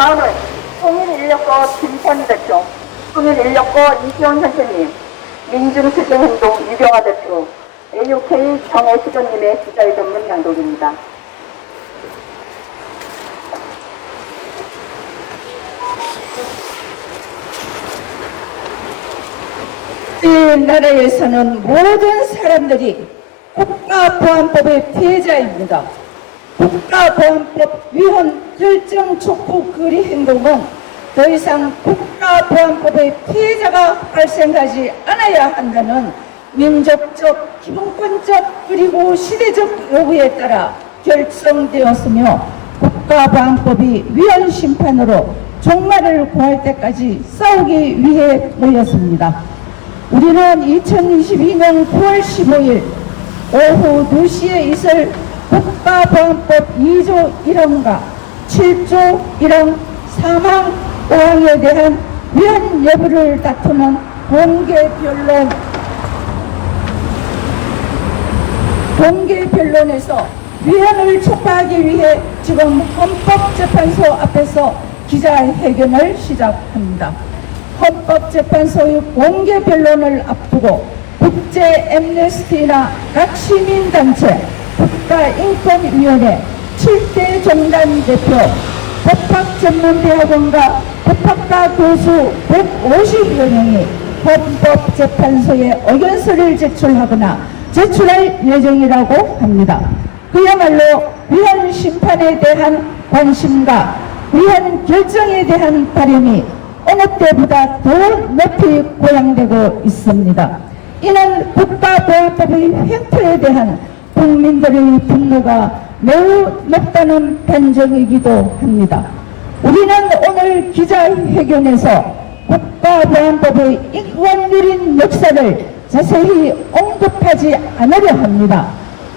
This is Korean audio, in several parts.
다음은 통일인력거 김선 대표, 통일인력거 이지원 선생님, 민중투쟁행동 유경화 대표, AUK 정혜수전님의 기자회 전문 낭독입니다. 이 나라에서는 모든 사람들이 국가보안법의 피해자입니다. 국가보안법 위헌 결정 촉구 거리 행동은 더 이상 국가보안법의 피해자가 발생하지 않아야 한다는 민족적, 기본권적 그리고 시대적 요구에 따라 결정되었으며 국가보안법이 위헌 심판으로 종말을 구할 때까지 싸우기 위해 모였습니다. 우리는 2022년 9월 15일 오후 2시에 있을 국가보안법 2조 1항과 7조 1항 사망 5항에 대한 위헌 여부를 다투는 공개 변론에서 위헌을 촉구하기 위해 지금 헌법재판소 앞에서 기자회견을 시작합니다. 헌법재판소의 공개 변론을 앞두고 국제 엠네스티나 각 시민단체, 국가인권위원회, 7대 종단 대표, 법학전문대학원과 법학과 교수 150여 명이 헌법재판소에 의견서를 제출할 예정이라고 합니다. 그야말로 위헌 심판에 대한 관심과 위헌 결정에 대한 바람이 어느 때보다 더 높이 고양되고 있습니다. 이는 국가보안법의 횡포에 대한 국민들의 분노가 매우 높다는 반증이기도 합니다. 우리는 오늘 기자회견에서 국가보안법의 인권유린 역사를 자세히 언급하지 않으려 합니다.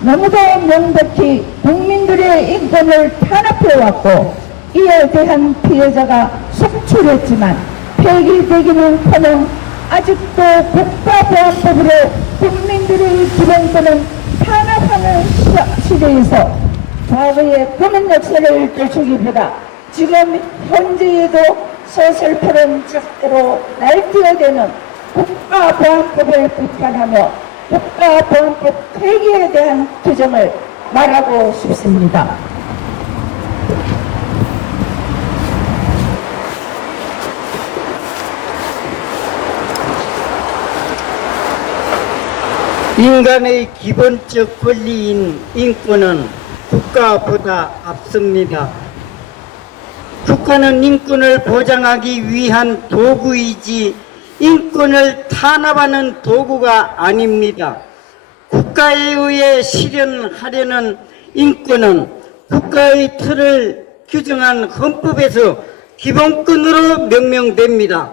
너무도 명백히 국민들의 인권을 탄압해왔고 이에 대한 피해자가 속출했지만 폐기되기는커녕 아직도 국가보안법으로 국민들의 기본권을 탄압하는 시대에서 과거의 검은 역사를 들추기보다 지금 현재에도 서슬퍼런 작대로 날뛰어대는 국가보안법을 비판하며 국가보안법 폐기에 대한 규정을 말하고 싶습니다. 인간의 기본적 권리인 인권은 국가보다 앞섭니다. 국가는 인권을 보장하기 위한 도구이지 인권을 탄압하는 도구가 아닙니다. 국가에 의해 실현하려는 인권은 국가의 틀을 규정한 헌법에서 기본권으로 명명됩니다.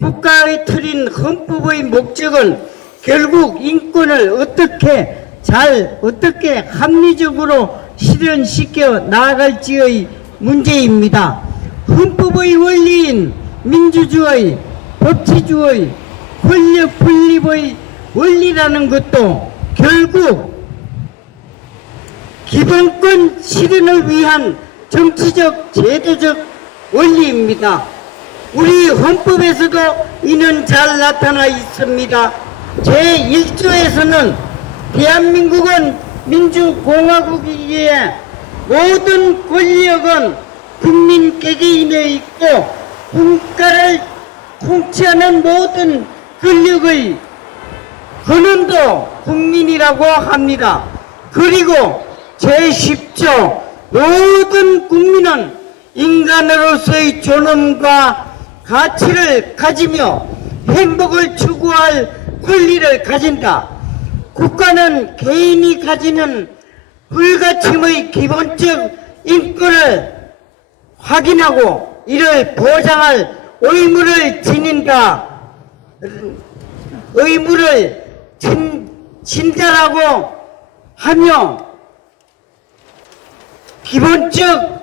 국가의 틀인 헌법의 목적은 결국 인권을 어떻게 합리적으로 실현시켜 나아갈지의 문제입니다. 헌법의 원리인 민주주의, 법치주의, 권력 분립의 원리라는 것도 결국 기본권 실현을 위한 정치적, 제도적 원리입니다. 우리 헌법에서도 이는 잘 나타나 있습니다. 제1조에서는 대한민국은 민주공화국이기에 모든 권력은 국민 개개인에 있고 국가를 통치하는 모든 권력의 근원도 국민이라고 합니다. 그리고 제10조 모든 국민은 인간으로서의 존엄과 가치를 가지며 행복을 추구할 권리를 가진다. 국가는 개인이 가지는 불가침의 기본적 인권을 확인하고 이를 보장할 의무를 진다라고 하며 기본적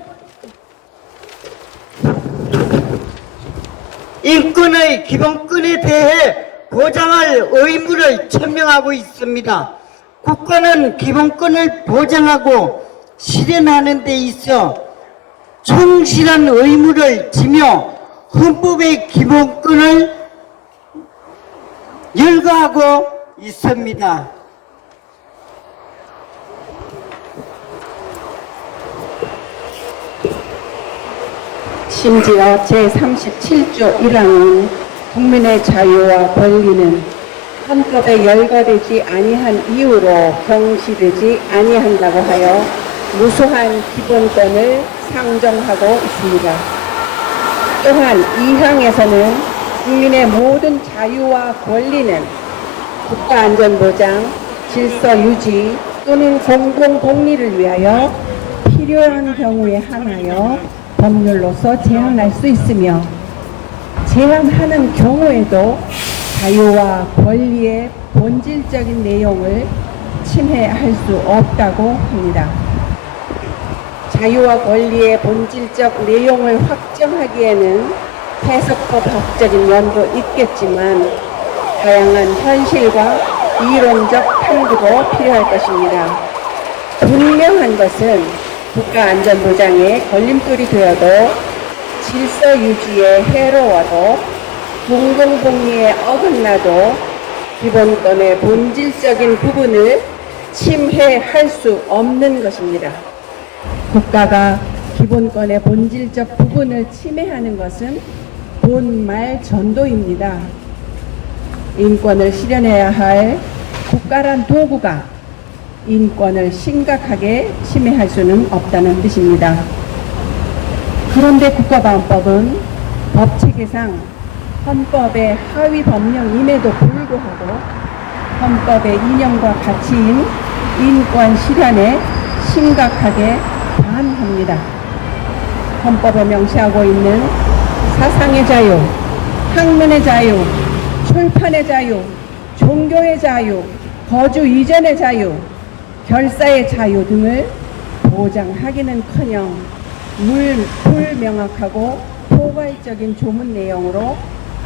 인권의 기본권에 대해 보장할 의무를 천명하고 있습니다. 국가는 기본권을 보장하고 실현하는 데 있어 충실한 의무를 지며 헌법의 기본권을 열거하고 있습니다. 심지어 제37조 1항은 국민의 자유와 권리는 헌법에 열거되지 아니한 이유로 경시되지 아니한다고 하여 무수한 기본권을 상정하고 있습니다. 또한 2항에서는 국민의 모든 자유와 권리는 국가안전보장, 질서유지 또는 공공복리를 위하여 필요한 경우에 한하여 법률로서 제한할 수 있으며 제한하는 경우에도 자유와 권리의 본질적인 내용을 침해할 수 없다고 합니다. 자유와 권리의 본질적 내용을 확정하기에는 해석법학적인 면도 있겠지만 다양한 현실과 이론적 탐구도 필요할 것입니다. 분명한 것은 국가안전보장에 걸림돌이 되어도 질서 유지에 해로워도 공공복리에 어긋나도 기본권의 본질적인 부분을 침해할 수 없는 것입니다. 국가가 기본권의 본질적 부분을 침해하는 것은 본말 전도입니다. 인권을 실현해야 할 국가란 도구가 인권을 심각하게 침해할 수는 없다는 뜻입니다. 그런데 국가보안법은 법체계상 헌법의 하위 법령임에도 불구하고 헌법의 이념과 가치인 인권 실현에 심각하게 반합니다. 헌법에 명시하고 있는 사상의 자유, 학문의 자유, 출판의 자유, 종교의 자유, 거주 이전의 자유, 결사의 자유 등을 보장하기는커녕 불명확하고 포괄적인 조문 내용으로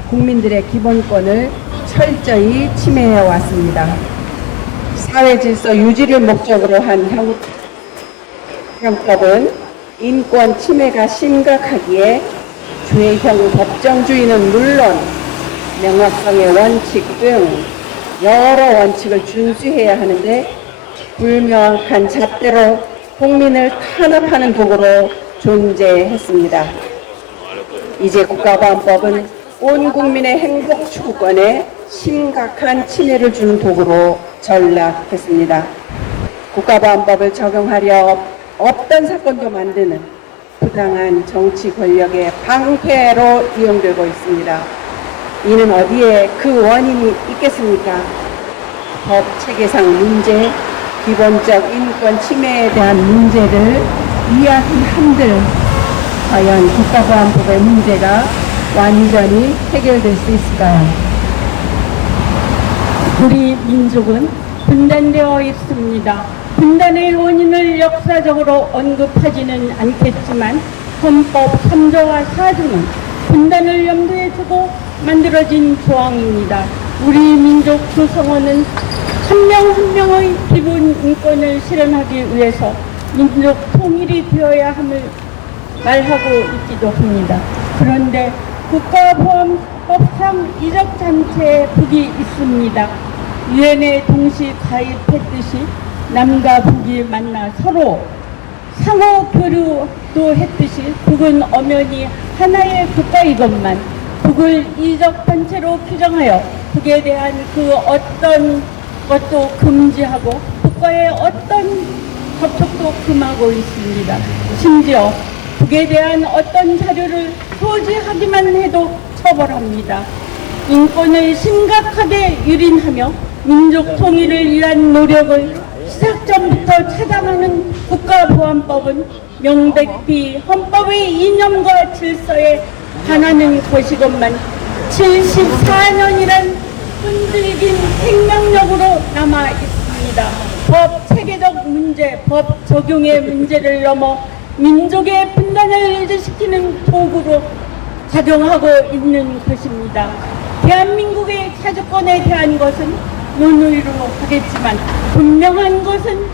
국민들의 기본권을 철저히 침해해 왔습니다. 사회질서 유지를 목적으로 한 형법은 인권 침해가 심각하기에 죄형 법정주의는 물론 명확성의 원칙 등 여러 원칙을 준수해야 하는데 불명확한 잣대로 국민을 탄압하는 도구로 존재했습니다. 이제 국가보안법은 온 국민의 행복 추구권에 심각한 침해를 주는 도구로 전락했습니다. 국가보안법을 적용하려 없던 사건도 만드는 부당한 정치 권력의 방패로 이용되고 있습니다. 이는 어디에 그 원인이 있겠습니까? 법 체계상 문제, 기본적 인권 침해에 대한 문제를 이야기한들 과연 국가보안법의 문제가 완전히 해결될 수 있을까요? 우리 민족은 분단되어 있습니다. 분단의 원인을 역사적으로 언급하지는 않겠지만 헌법 3조와 4조는 분단을 염두에 두고 만들어진 조항입니다. 우리 민족 구성원은 한 명 한 명의 기본 인권을 실현하기 위해서 민족 통일이 되어야 함을 말하고 있기도 합니다. 그런데 국가보안법상 이적단체에 북이 있습니다. 유엔에 동시 가입했듯이 남과 북이 만나 서로 상호 교류도 했듯이 북은 엄연히 하나의 국가이것만 북을 이적단체로 규정하여 북에 대한 그 어떤 것도 금지하고 북과의 어떤 접촉도 금하고 있습니다. 심지어 북에 대한 어떤 자료를 소지하기만 해도 처벌합니다. 인권을 심각하게 유린하며 민족 통일을 위한 노력을 시작점부터 차단하는 국가보안법은 명백히 헌법의 이념과 질서에 반하는 것이건만 74년이란 끈질긴 생명력으로 남아 있습니다. 법 체계적 문제, 법 적용의 문제를 넘어 민족의 분단을 유지시키는 도구로 작용하고 있는 것입니다. 대한민국의 자주권에 대한 것은 논의로 하겠지만 분명한 것은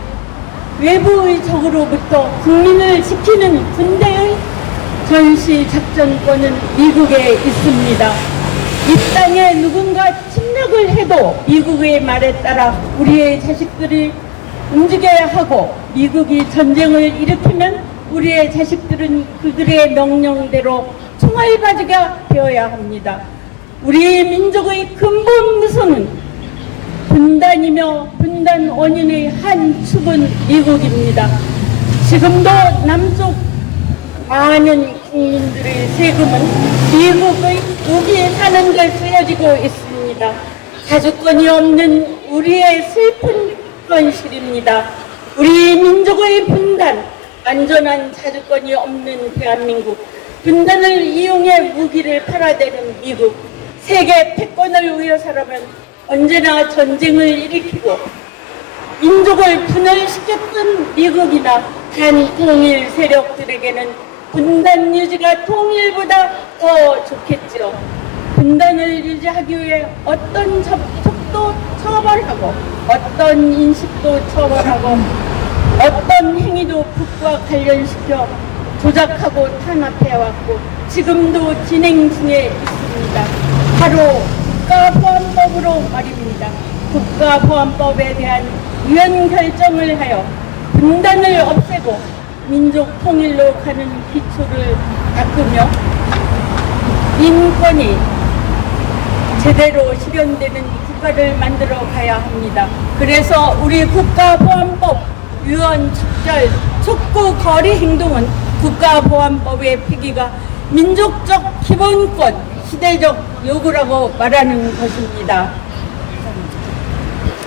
외부의 적으로부터 국민을 지키는 군대의 전시 작전권은 미국에 있습니다. 이 땅에 누군가 침략을 해도 미국의 말에 따라 우리의 자식들이 움직여야 하고, 미국이 전쟁을 일으키면 우리의 자식들은 그들의 명령대로 총알바지가 되어야 합니다. 우리 민족의 근본 무서는 분단이며 분단 원인의 한 축은 미국입니다. 지금도 남쪽 많은 국민들의 세금은 미국의 여기에 사는 데 쓰여지고 있습니다. 자주권이 없는 우리의 슬픈 현실입니다. 우리 민족의 분단, 안전한 자주권이 없는 대한민국, 분단을 이용해 무기를 팔아대는 미국, 세계 패권을 위해서라면 언제나 전쟁을 일으키고 민족을 분열시켰던 미국이나 반통일 세력들에게는 분단 유지가 통일보다 더 좋겠죠. 분단을 유지하기 위해 어떤 접촉도 처벌하고, 어떤 인식도 처벌하고, 어떤 행위도 북과 관련시켜 조작하고 탄압해왔고 지금도 진행 중에 있습니다. 바로 국가보안법으로 말입니다. 국가보안법에 대한 위헌 결정을 하여 분단을 없애고 민족 통일로 가는 기초를 닦으며 인권이 제대로 실현되는 국가를 만들어 가야 합니다. 그래서 우리 국가보안법 위헌 척결 촉구 거리 행동은 국가보안법의 폐기가 민족적 기본권, 시대적 요구라고 말하는 것입니다.